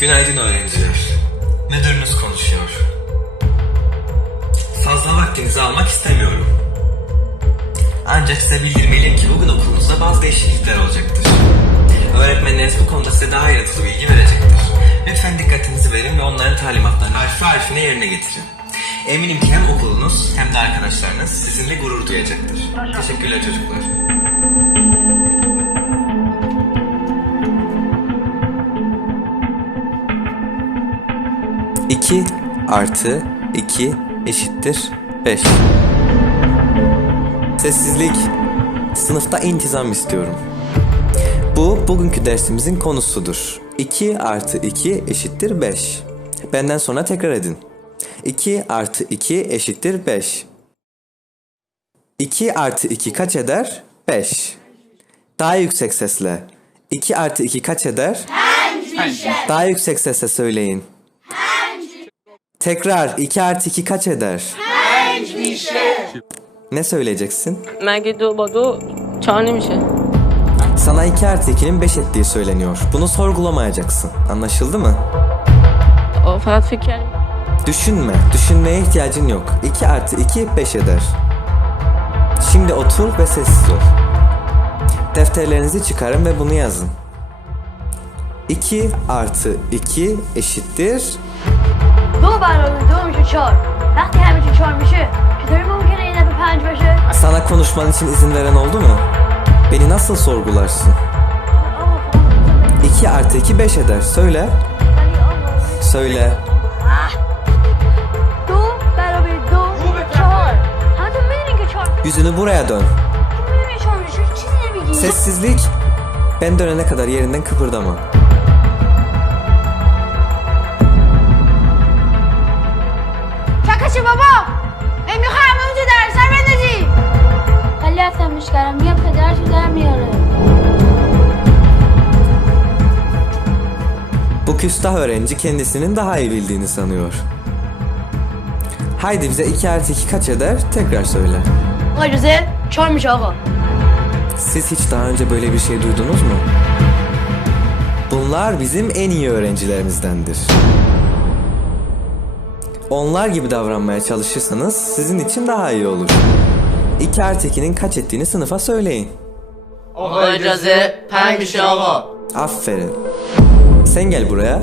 Günaydın öğrenciler. Müdürünüz konuşuyor. Fazla vaktinizi almak istemiyorum. Ancak size bildirmeliyim ki bugün okulunuzda bazı değişiklikler olacaktır. Öğretmenleriniz bu konuda size daha ayrıntılı bilgi verecektir. Lütfen dikkatinizi verin ve onların talimatlarını harfi harfine yerine getirin. Eminim ki hem okulunuz hem de arkadaşlarınız sizinle gurur duyacaktır. Teşekkürler çocuklar. 2 artı 2 eşittir 5. Sessizlik. Sınıfta intizam istiyorum. Bu bugünkü dersimizin konusudur. 2 artı 2 eşittir 5. Benden sonra tekrar edin. 2 artı 2 eşittir 5. 2 artı 2 kaç eder? 5. Daha yüksek sesle. 2 artı 2 kaç eder? Daha yüksek sesle söyleyin. Tekrar 2 artı 2 kaç eder? 5 şey. Ne söyleyeceksin? Merkez obado çağrı bir. Şey. Sana 2 artı 2'nin 5 ettiği söyleniyor. Bunu sorgulamayacaksın. Anlaşıldı mı? O fakat fikir. Düşünme. Düşünmeye ihtiyacın yok. 2 artı 2 5 eder. Şimdi otur ve sessiz ol. Defterlerinizi çıkarın ve bunu yazın. 2 artı 2 eşittir دو برابر دو میشه چهار وقتی همه چی چهار میشه چطوری ممکنه این دفعه پنج باشه Sana konuşman için izin veren oldu mu? Beni nasıl sorgularsın? آقا فقط بزن 2 artı 2 5 eder. Söyle. ولی آقا Söyle. دو برابر دو چهار همتون میدونین که چهار Yüzünü buraya dön. میدونین چهار میشه چیزی نمیگی Sessizlik. Ben dönene kadar yerinden kıpırdama. küstah öğrenci kendisinin daha iyi bildiğini sanıyor. Haydi bize 2 artı 2 kaç eder tekrar söyle. Hayır çarmış hava. Siz hiç daha önce böyle bir şey duydunuz mu? Bunlar bizim en iyi öğrencilerimizdendir. Onlar gibi davranmaya çalışırsanız sizin için daha iyi olur. 2 artı 2'nin kaç ettiğini sınıfa söyleyin. Hocası permiş hava. Aferin. Sen gel buraya.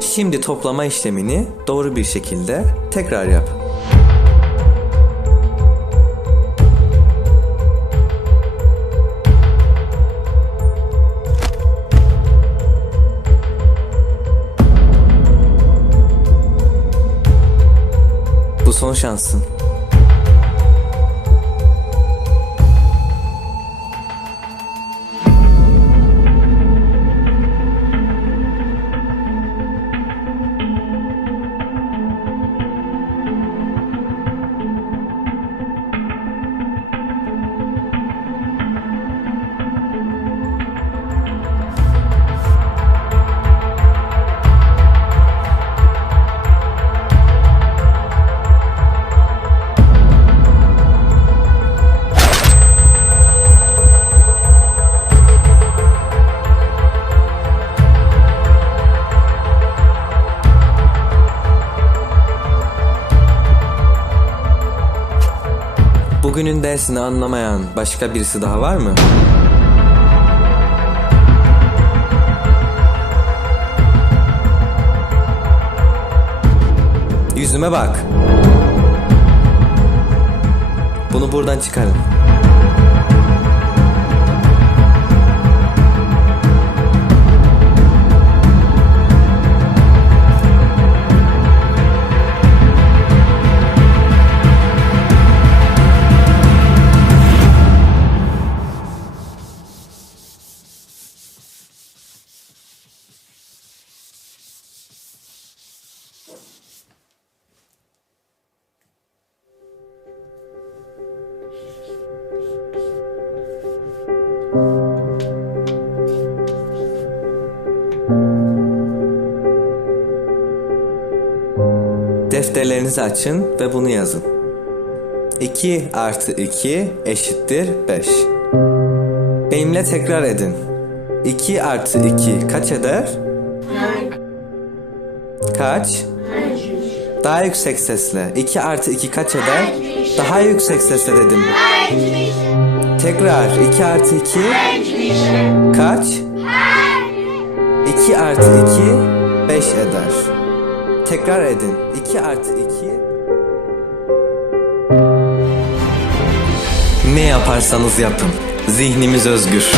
Şimdi toplama işlemini doğru bir şekilde tekrar yap. Bu son şansın. Bugünün dersini anlamayan başka birisi daha var mı? Yüzüme bak. Bunu buradan çıkarın. Defterlerinizi açın ve bunu yazın. 2 artı 2 eşittir 5. Benimle tekrar edin. 2 artı 2 kaç eder? Kaç? Daha yüksek sesle. 2 artı 2 kaç eder? Daha yüksek sesle dedim. Tekrar 2 artı 2 kaç? 2 artı 2 5 eder. Tekrar edin. 2 artı 2 Ne yaparsanız yapın. Zihnimiz özgür.